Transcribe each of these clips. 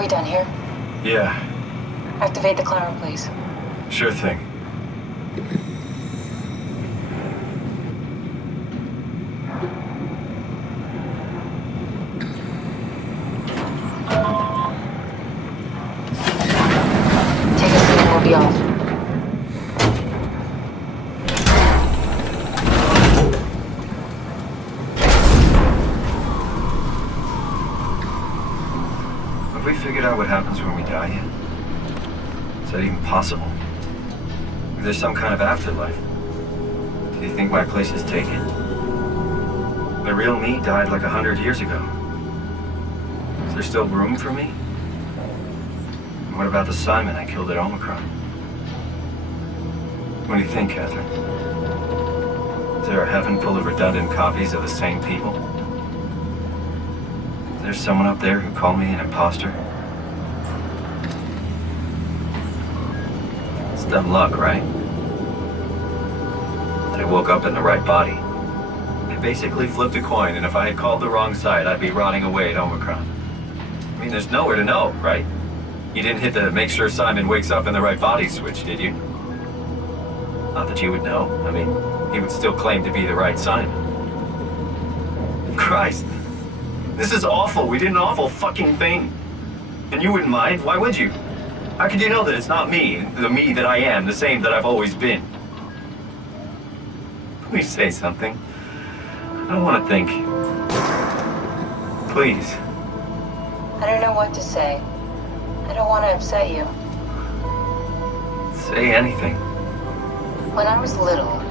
we done here? Yeah. Activate the climber, please. Sure thing. Take a seat and we'll be off. Have we figured out what happens when we die yet? Is that even possible? Is there some kind of afterlife? Do you think my place is taken? The real me died like 100 years ago. Is there still room for me? And what about the Simon I killed at Omicron? What do you think, Catherine? Is there a heaven full of redundant copies of the same people? Is there someone up there who called me an imposter? It's dumb luck, right? I woke up in the right body. I basically flipped a coin, and if I had called the wrong side, I'd be rotting away at Omicron. I mean, there's nowhere to know, right? You didn't hit the make sure Simon wakes up in the right body switch, did you? Not that you would know. I mean, he would still claim to be the right Simon. Christ. This is awful. We did an awful fucking thing. And you wouldn't mind? Why would you? How could you know that it's not me, the me that I am, the same that I've always been? Please say something. I don't want to think. Please. I don't know what to say. I don't want to upset you. Say anything. When I was little,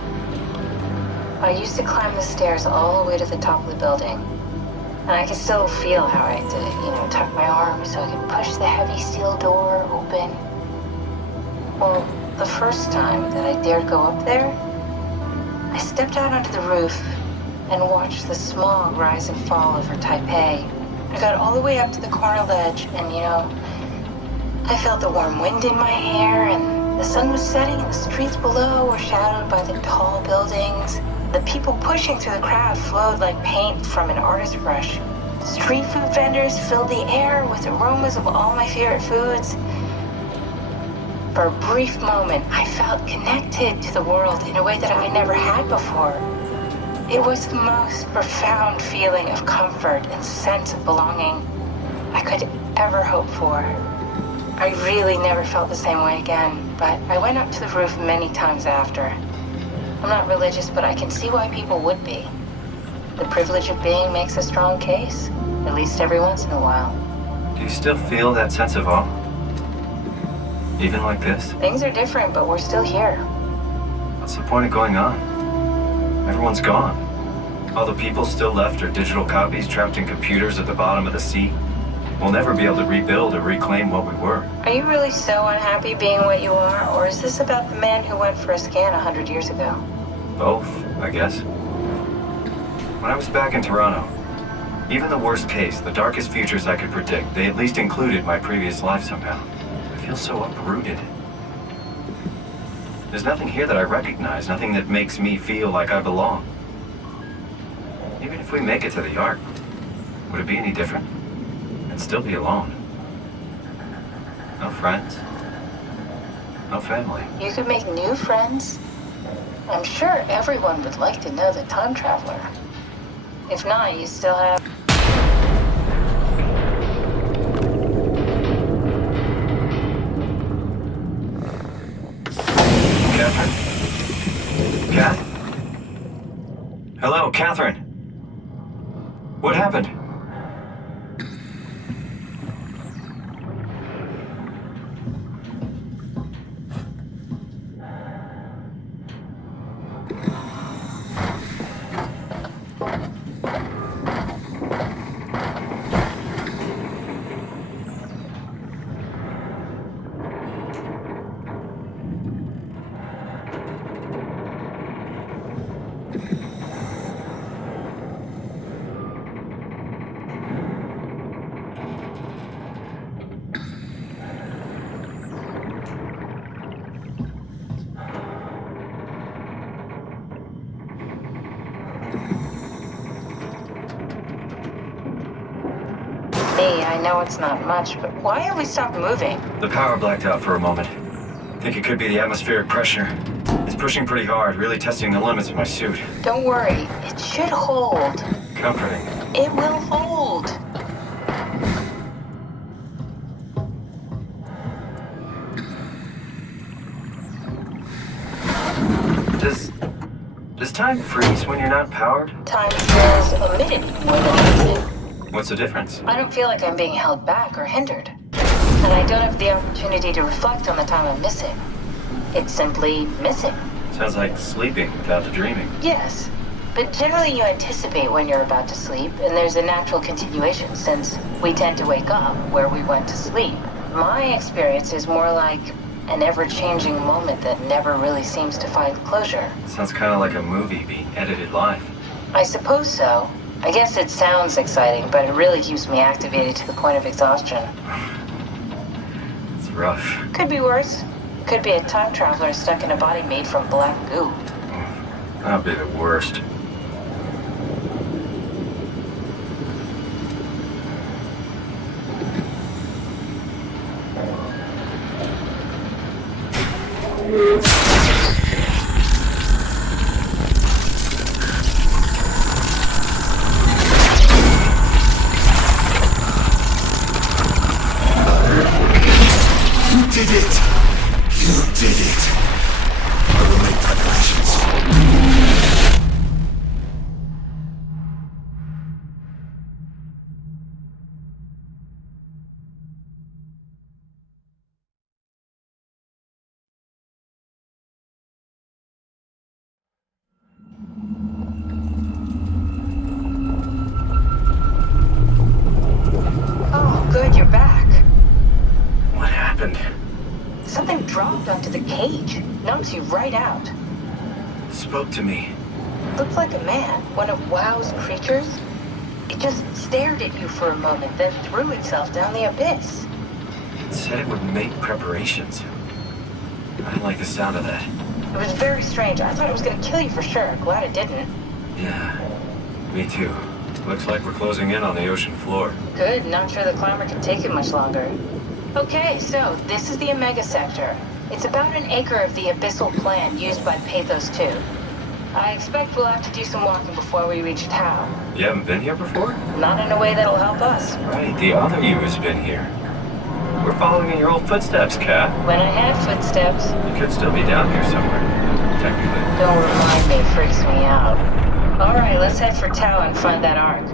I used to climb the stairs all the way to the top of the building. And I could still feel how I had to, tuck my arm so I could push the heavy steel door open. Well, the first time that I dared go up there, I stepped out onto the roof and watched the smog rise and fall over Taipei. I got all the way up to the corner ledge and, I felt the warm wind in my hair and the sun was setting and the streets below were shadowed by the tall buildings. The people pushing through the crowd flowed like paint from an artist's brush. Street food vendors filled the air with aromas of all my favorite foods. For a brief moment, I felt connected to the world in a way that I never had before. It was the most profound feeling of comfort and sense of belonging I could ever hope for. I really never felt the same way again, but I went up to the roof many times after. I'm not religious, but I can see why people would be. The privilege of being makes a strong case, at least every once in a while. Do you still feel that sense of awe? Even like this? Things are different, but we're still here. What's the point of going on? Everyone's gone. All the people still left are digital copies trapped in computers at the bottom of the sea. We'll never be able to rebuild or reclaim what we were. Are you really so unhappy being what you are, or is this about the man who went for a scan 100 years ago? Both, I guess. When I was back in Toronto, even the worst case, the darkest futures I could predict, they at least included my previous life somehow. I feel so uprooted. There's nothing here that I recognize, nothing that makes me feel like I belong. Even if we make it to the Ark, would it be any different? I'd still be alone. No friends. No family. You could make new friends. I'm sure everyone would like to know the time traveler. If not, you still have... Catherine? Kath? Hello, Catherine? What happened? I know it's not much, but why have we stopped moving? The power blacked out for a moment. Think it could be the atmospheric pressure. It's pushing pretty hard, really testing the limits of my suit. Don't worry, it should hold. Comforting. It will hold. Does time freeze when you're not powered? Time feels omitted more than omitted. What's the difference? I don't feel like I'm being held back or hindered. And I don't have the opportunity to reflect on the time I'm missing. It's simply missing. Sounds like sleeping without the dreaming. Yes, but generally you anticipate when you're about to sleep, and there's a natural continuation since we tend to wake up where we went to sleep. My experience is more like an ever-changing moment that never really seems to find closure. Sounds kind of like a movie being edited live. I suppose so. I guess it sounds exciting, but it really keeps me activated to the point of exhaustion. It's rough. Could be worse. Could be a time traveler stuck in a body made from black goo. That'd be the worst. Good, you're back. What happened? Something dropped onto the cage. Knocks you right out. It spoke to me. Looked like a man, one of WoW's creatures. It just stared at you for a moment, then threw itself down the abyss. It said it would make preparations. I didn't like the sound of that. It was very strange. I thought it was gonna kill you for sure. Glad it didn't. Yeah, me too. Looks like we're closing in on the ocean floor. Good, not sure the climber can take it much longer. Okay, so this is the Omega Sector. It's about an acre of the abyssal plan used by Pathos 2. I expect we'll have to do some walking before we reach town. You haven't been here before? Not in a way that'll help us. Right, the other you has been here. We're following in your old footsteps, Kat. When I have footsteps. You could still be down here somewhere, technically. Don't remind me, it freaks me out. Alright, let's head for Tau and find that ark.